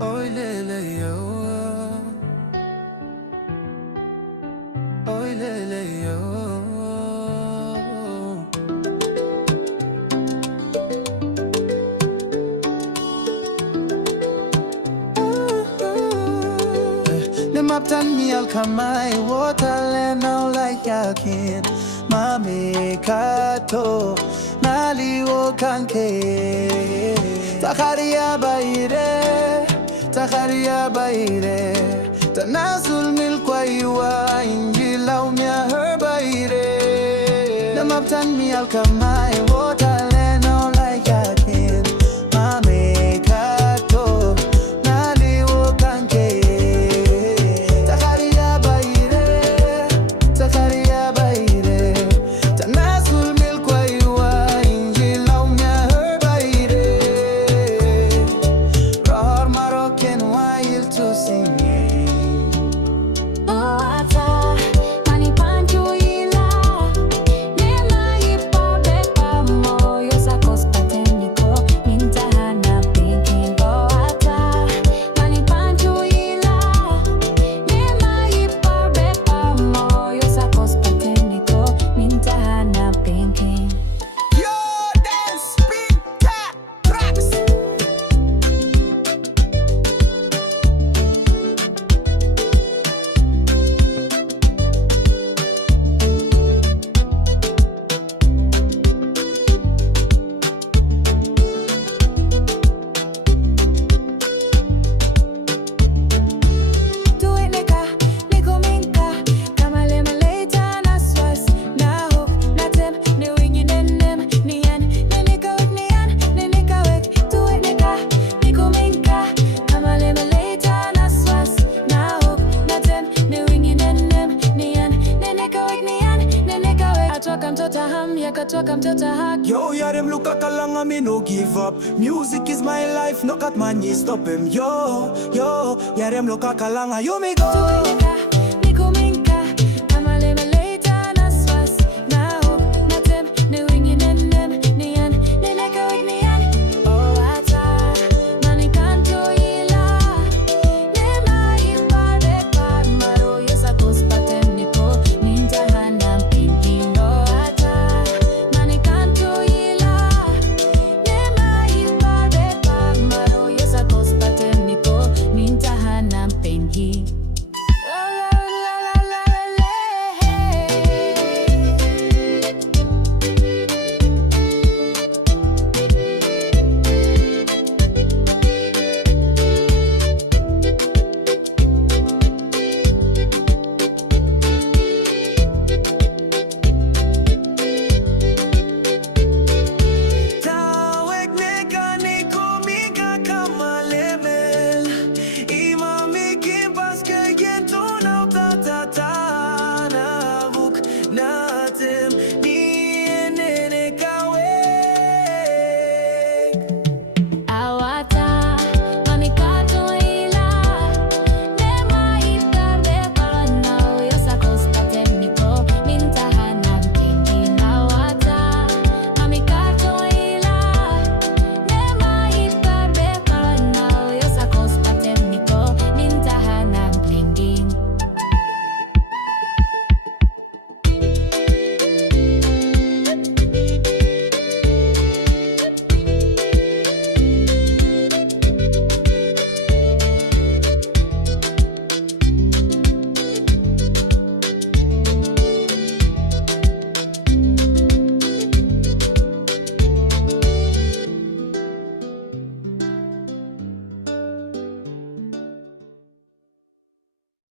Oi lele yo, oi lele yo. Them up tan me al kamai water now like yakin mame kato nali o kanke Takaria baire tanazul mil kwa iwa injila umya her baire Them up tan me al kamai water now like yakin mame kato nali o kanke Yo, yeah, them look at along and me no give up. Music is my life, no cat man, you stop him. Yo, yeah, them look at along and you me go.